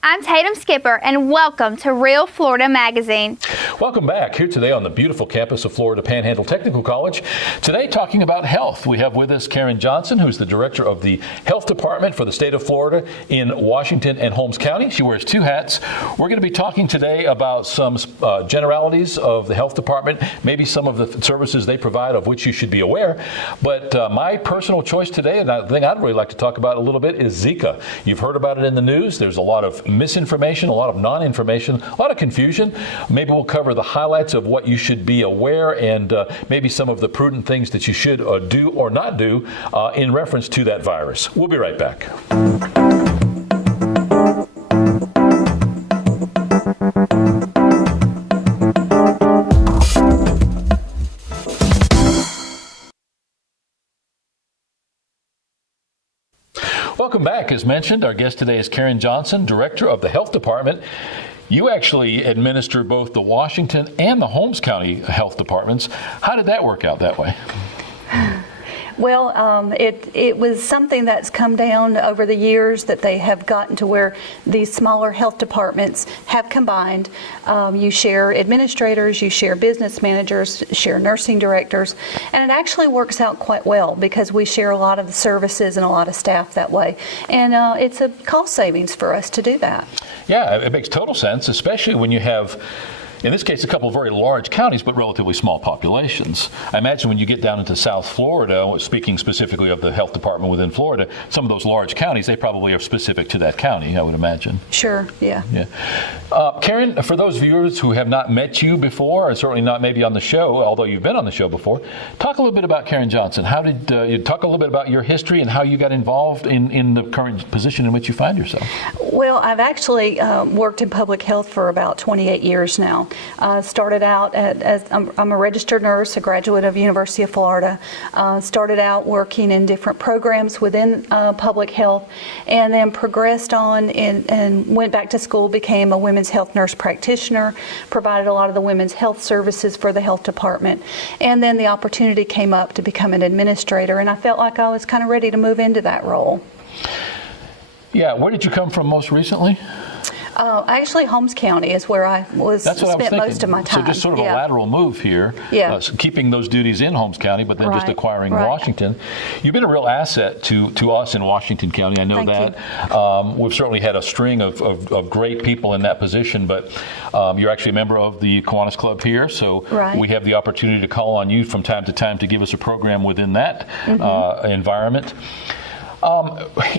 I'm Tatum Skipper, and welcome to Real Florida Magazine. Welcome back here today on the beautiful campus of Florida Panhandle Technical College. Today talking about health. We have with us Karen Johnson, who's the director of the health department for the state of Florida in Washington and Holmes County. She wears two hats. We're going to be talking today about some generalities of the health department, maybe some of the services they provide of which you should be aware. But my personal choice today, and the thing I'd really like to talk about a little bit, is Zika. You've heard about it in the news. There's a lot of misinformation, a lot of non-information, a lot of confusion. Maybe we'll cover the highlights of what you should be aware and maybe some of the prudent things that you should do or not do in reference to that virus. We'll be right back. Welcome back. As mentioned, our guest today is Karen Johnson, Director of the Health Department. You actually administer both the Washington and the Holmes County Health Departments. How did that work out that way? Well, it was something that's come down over the years that they have gotten to where these smaller health departments have combined. You share administrators, you share business managers, share nursing directors, and it actually works out quite well because we share a lot of the services and a lot of staff that way. And it's a cost savings for us to do that. Yeah, it makes total sense, especially when you have, in this case, a couple of very large counties, but relatively small populations. I imagine when you get down into South Florida, speaking specifically of the health department within Florida, some of those large counties, they probably are specific to that county, I would imagine. Sure, yeah. Karen, for those viewers who have not met you before, or certainly not maybe on the show, although you've been on the show before, talk a little bit about Karen Johnson. How did you talk a little bit about your history and how you got involved in the current position in which you find yourself? Well, I've actually worked in public health for about 28 years now. Started out as I'm a registered nurse, a graduate of University of Florida. Started out working in different programs within public health, and then progressed on and went back to school, became a women's health nurse practitioner, provided a lot of the women's health services for the health department. And then the opportunity came up to become an administrator, and I felt like I was kind of ready to move into that role. Yeah, where did you come from most recently? Actually, Holmes County is where I spent most of my time. So just sort of a lateral move here, keeping those duties in Holmes County, but then just acquiring Washington. You've been a real asset to us in Washington County. I know that. We've certainly had a string of great people in that position, but you're actually a member of the Kiwanis Club here, so we have the opportunity to call on you from time to time to give us a program within that environment.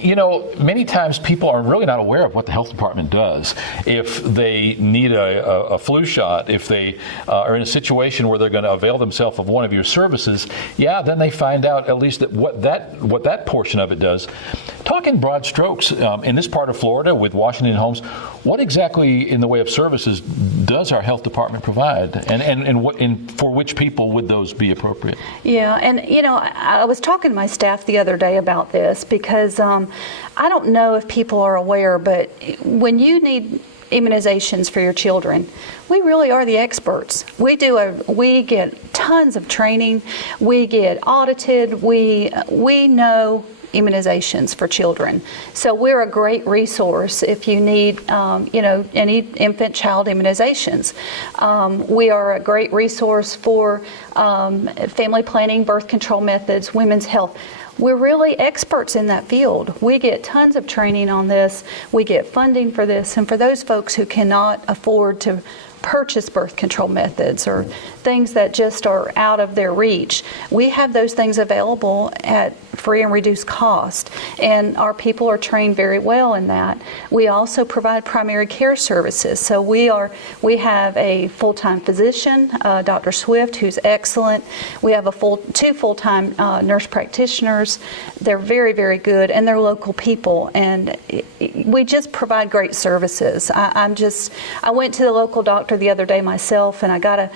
You know, many times people are really not aware of what the health department does. If they need a flu shot, if they are in a situation where they're going to avail themselves of one of your services, then they find out at least that what that portion of it does. Talk in broad strokes, in this part of Florida with Washington and Holmes, what exactly in the way of services does our health department provide, and for which people would those be appropriate? Yeah, and you know, I was talking to my staff the other day about this because I don't know if people are aware, but when you need immunizations for your children, we really are the experts. We get tons of training, we get audited, we know immunizations for children. So we're a great resource if you need, any infant child immunizations. We are a great resource for family planning, birth control methods, women's health. We're really experts in that field. We get tons of training on this. We get funding for this. And for those folks who cannot afford to purchase birth control methods or things that just are out of their reach, we have those things available at free and reduced cost, and our people are trained very well in that. We also provide primary care services. So we have a full-time physician, Dr. Swift, who's excellent. We have two full-time nurse practitioners. They're very, very good, and they're local people, and we just provide great services. I went to the local doctor the other day myself, and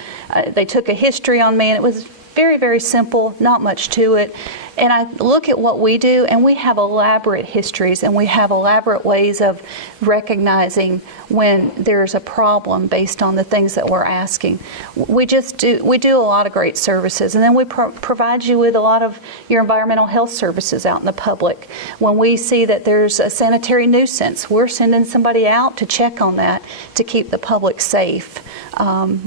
they took a history on me, and it was very, very simple, not much to it. And I look at what we do, and we have elaborate histories, and we have elaborate ways of recognizing when there's a problem based on the things that we're asking. We do a lot of great services, and then we provide you with a lot of your environmental health services out in the public. When we see that there's a sanitary nuisance, we're sending somebody out to check on that to keep the public safe.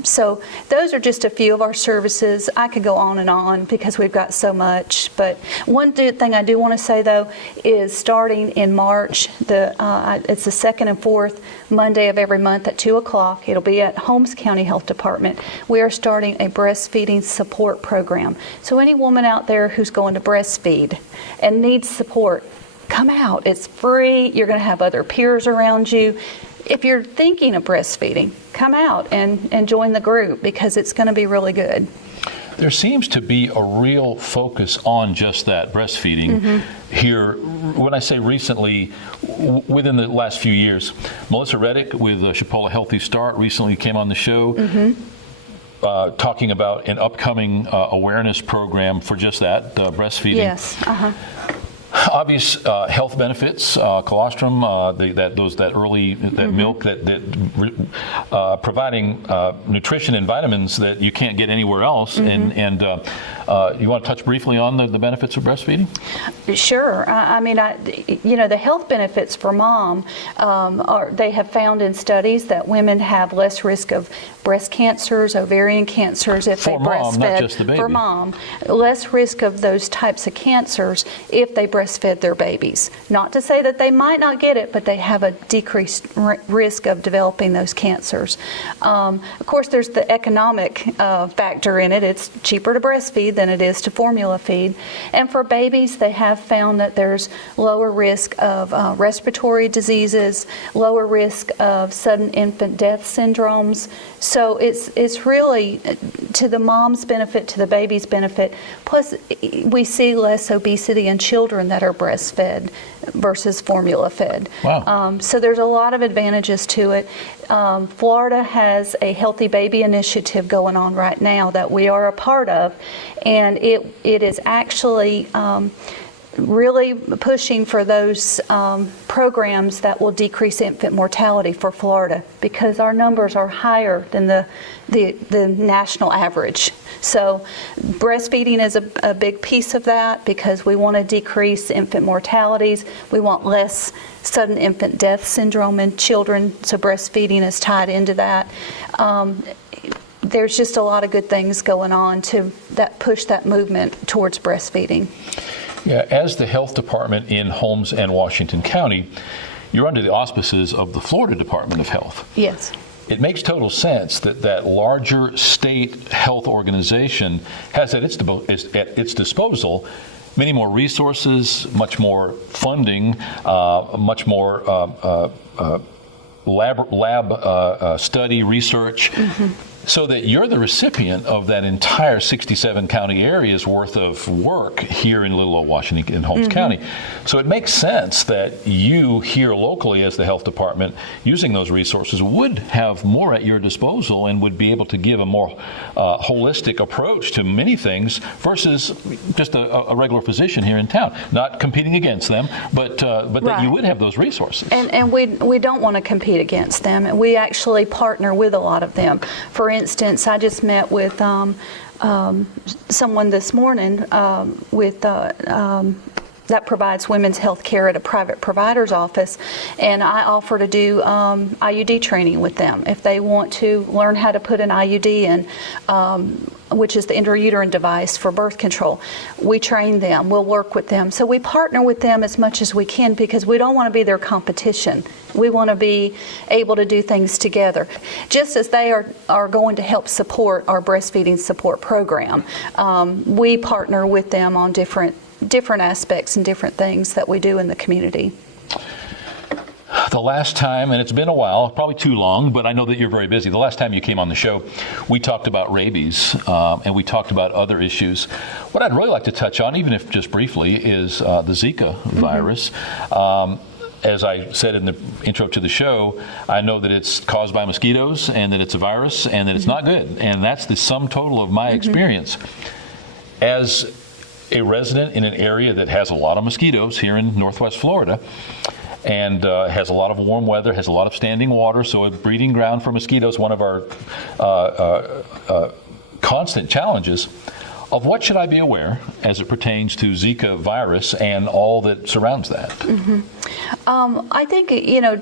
So those are just a few of our services. I could go on and on because we've got so much. But one thing I do want to say, though, is starting in March, it's the second and fourth Monday of every month at 2 o'clock. It'll be at Holmes County Health Department. We are starting a breastfeeding support program. So any woman out there who's going to breastfeed and needs support, come out. It's free. You're going to have other peers around you. If you're thinking of breastfeeding, come out and join the group because it's going to be really good. There seems to be a real focus on just that, breastfeeding, here. When I say recently, within the last few years, Melissa Reddick with Chipola Healthy Start recently came on the show talking about an upcoming awareness program for just that, breastfeeding. Yes. Obvious health benefits, colostrum, that milk, that providing nutrition and vitamins that you can't get anywhere else. And you want to touch briefly on the benefits of breastfeeding? Sure. I mean, the health benefits for mom they have found in studies that women have less risk of breast cancers, ovarian cancers if they breastfed. For mom, not just the baby. For mom, less risk of those types of cancers if they breastfed their babies. Not to say that they might not get it, but they have a decreased risk of developing those cancers. Of course, there's the economic factor in it. It's cheaper to breastfeed than it is to formula feed. And for babies, they have found that there's lower risk of respiratory diseases, lower risk of sudden infant death syndromes. So it's really to the mom's benefit, to the baby's benefit. Plus, we see less obesity in children that are breastfed versus formula fed. Wow. So there's a lot of advantages to it. Florida has a Healthy Baby initiative going on right now that we are a part of, and it is actually really pushing for those programs that will decrease infant mortality for Florida, because our numbers are higher than the national average. So breastfeeding is a big piece of that, because we want to decrease infant mortalities. We want less sudden infant death syndrome in children, so breastfeeding is tied into that. There's just a lot of good things going on to that push that movement towards breastfeeding. Yeah, as the health department in Holmes and Washington County, you're under the auspices of the Florida Department of Health. Yes. It makes total sense that larger state health organization has at its disposal many more resources, much more funding, much more lab study, research, so that you're the recipient of that entire 67 county area's worth of work here in Little Old Washington in Holmes County. So it makes sense that you here locally as the health department, using those resources, would have more at your disposal and would be able to give a more holistic approach to many things versus just a regular physician here in town. Not competing against them, but right. That you would have those resources. And we don't want to compete against them. We actually partner with a lot of them. For instance, I just met with someone this morning that provides women's health care at a private provider's office, and I offer to do IUD training with them. If they want to learn how to put an IUD in, which is the intrauterine device for birth control, we train them, we'll work with them. So we partner with them as much as we can, because we don't want to be their competition. We want to be able to do things together. Just as they are going to help support our breastfeeding support program, we partner with them on different aspects and different things that we do in the community. The last time, and it's been a while, probably too long, but I know that you're very busy. The last time you came on the show, we talked about rabies and we talked about other issues. What I'd really like to touch on, even if just briefly, is the Zika virus. As I said in the intro to the show, I know that it's caused by mosquitoes and that it's a virus and that it's not good. And that's the sum total of my experience. As a resident in an area that has a lot of mosquitoes here in Northwest Florida, and has a lot of warm weather, has a lot of standing water, so a breeding ground for mosquitoes, one of our constant challenges. Of what should I be aware as it pertains to Zika virus and all that surrounds that? Mm-hmm. I think,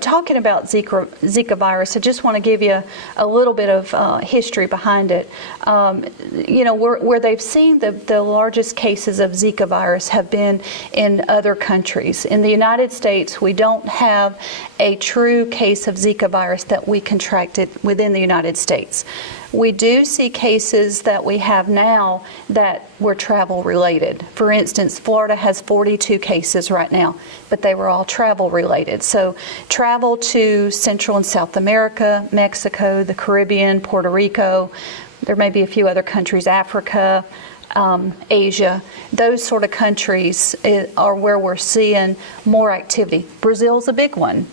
talking about Zika virus, I just want to give you a little bit of history behind it. Where they've seen the largest cases of Zika virus have been in other countries. In the United States, we don't have a true case of Zika virus that we contracted within the United States. We do see cases that we have now that were travel related. For instance, Florida has 42 cases right now, but they were all travel related. So travel to Central and South America, Mexico, the Caribbean, Puerto Rico, there may be a few other countries, Africa, Asia, those sort of countries are where we're seeing more activity. Brazil's a big one.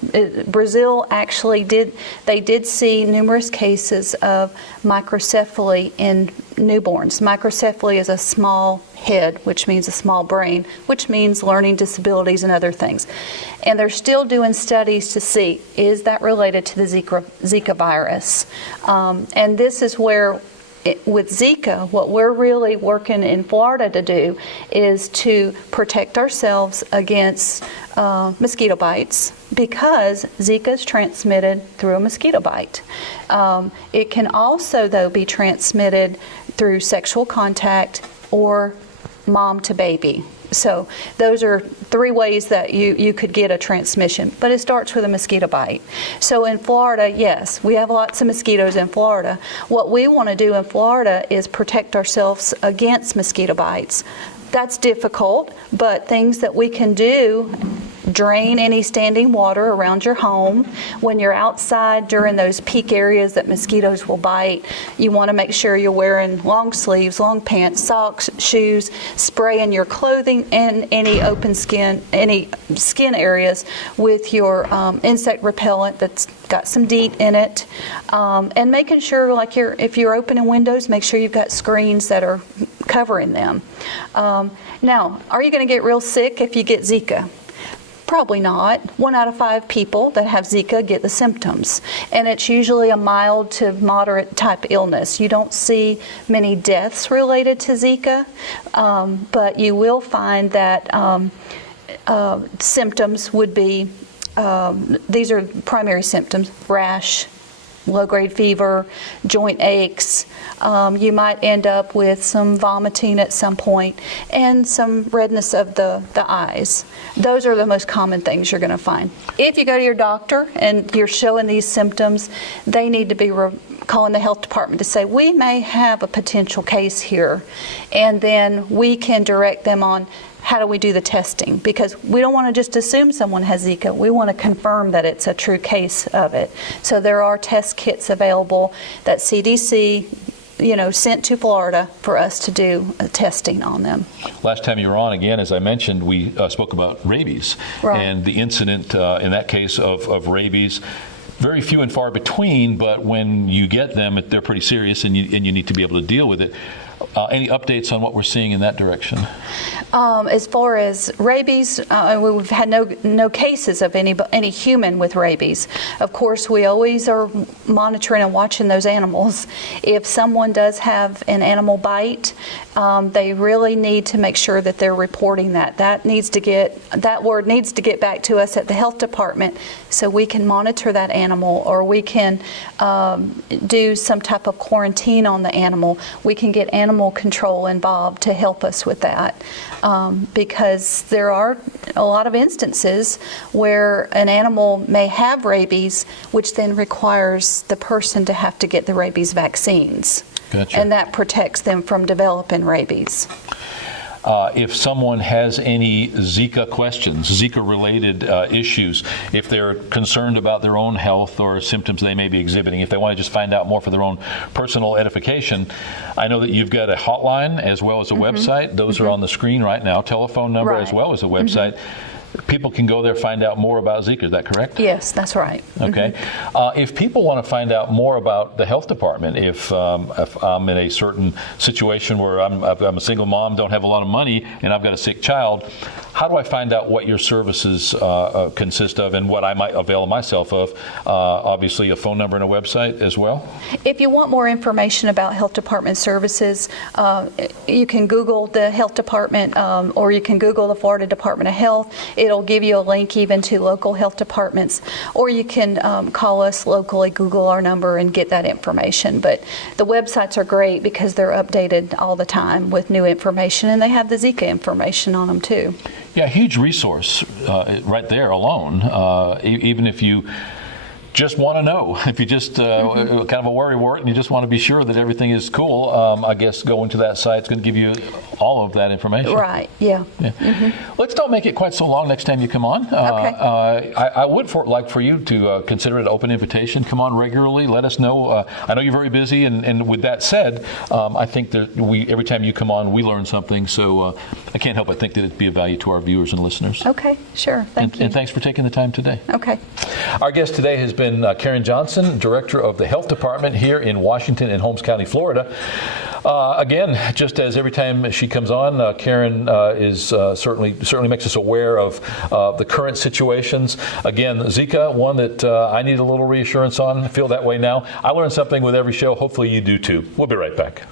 Brazil actually did see numerous cases of microcephaly in newborns. Microcephaly is a small head, which means a small brain, which means learning disabilities and other things. And they're still doing studies to see, is that related to the Zika virus? And this is where with Zika, what we're really working in Florida to do is to protect ourselves against mosquito bites, because Zika is transmitted through a mosquito bite. It can also, though, be transmitted through sexual contact or mom to baby. So those are three ways that you could get a transmission, but it starts with a mosquito bite. So in Florida, yes, we have lots of mosquitoes in Florida. What we want to do in Florida is protect ourselves against mosquito bites. That's difficult, but things that we can do: drain any standing water around your home. When you're outside during those peak areas that mosquitoes will bite, you want to make sure you're wearing long sleeves, long pants, socks, shoes, spraying your clothing and any open skin, any skin areas with your insect repellent that's got some DEET in it, and making sure, like, if you're opening windows, make sure you've got screens that are covering them. Now, are you going to get real sick if you get Zika? Probably not. 1 out of 5 people that have Zika get the symptoms, and it's usually a mild to moderate type illness. You don't see many deaths related to Zika, but you will find that symptoms would be, these are primary symptoms: rash, low-grade fever, joint aches. You might end up with some vomiting at some point and some redness of the eyes. Those are the most common things you're going to find. If you go to your doctor and you're showing these symptoms, they need to be calling the health department to say, we may have a potential case here, and then we can direct them on how do we do the testing, because we don't want to just assume someone has Zika. We want to confirm that it's a true case of it. So there are test kits available that CDC, sent to Florida for us to do testing on them. Last time you were on, again, as I mentioned, we spoke about rabies, right, and the incident in that case of rabies. Very few and far between, but when you get them, they're pretty serious, and you need to be able to deal with it. Any updates on what we're seeing in that direction? As far as rabies, we've had no cases of any human with rabies. Of course, we always are monitoring and watching those animals. If someone does have an animal bite, they really need to make sure that they're reporting that. That word needs to get back to us at the health department, so we can monitor that animal, or we can do some type of quarantine on the animal. We can get animal control involved to help us with that, because there are a lot of instances where an animal may have rabies, which then requires the person to have to get the rabies vaccines. Gotcha. And that protects them from developing rabies. If someone has any Zika questions, Zika-related issues, if they're concerned about their own health or symptoms they may be exhibiting, if they want to just find out more for their own personal edification, I know that you've got a hotline as well as a website. Those are on the screen right now, telephone number as well as a website. People can go there, find out more about Zika. Is that correct? Yes, that's right. Okay. If people want to find out more about the health department, if I'm in a certain situation where I'm a single mom, don't have a lot of money, and I've got a sick child, how do I find out what your services consist of and what I might avail myself of? Obviously, a phone number and a website as well. If you want more information about health department services, you can Google the health department, or you can Google the Florida Department of Health. It'll give you a link even to local health departments, or you can call us locally, Google our number, and get that information. But the websites are great because they're updated all the time with new information, and they have the Zika information on them too. Yeah, huge resource right there alone. Even if you just want to know, if you just kind of a worrywart and you just want to be sure that everything is cool, I guess going to that site is going to give you all of that information. Right, yeah. Let's don't make it quite so long next time you come on. Okay. I would like for you to consider it an open invitation. Come on regularly. Let us know. I know you're very busy, and with that said, I think that every time you come on, we learn something. So I can't help but think that it'd be of value to our viewers and listeners. Okay, sure. Thank you. And thanks for taking the time today. Okay. Our guest today has been Karen Johnson, Director of the Health Department here in Washington and Holmes County, Florida. Again, just as every time she comes on, Karen is certainly makes us aware of the current situations. Again, Zika, one that I need a little reassurance on. I feel that way now. I learn something with every show. Hopefully you do too. We'll be right back.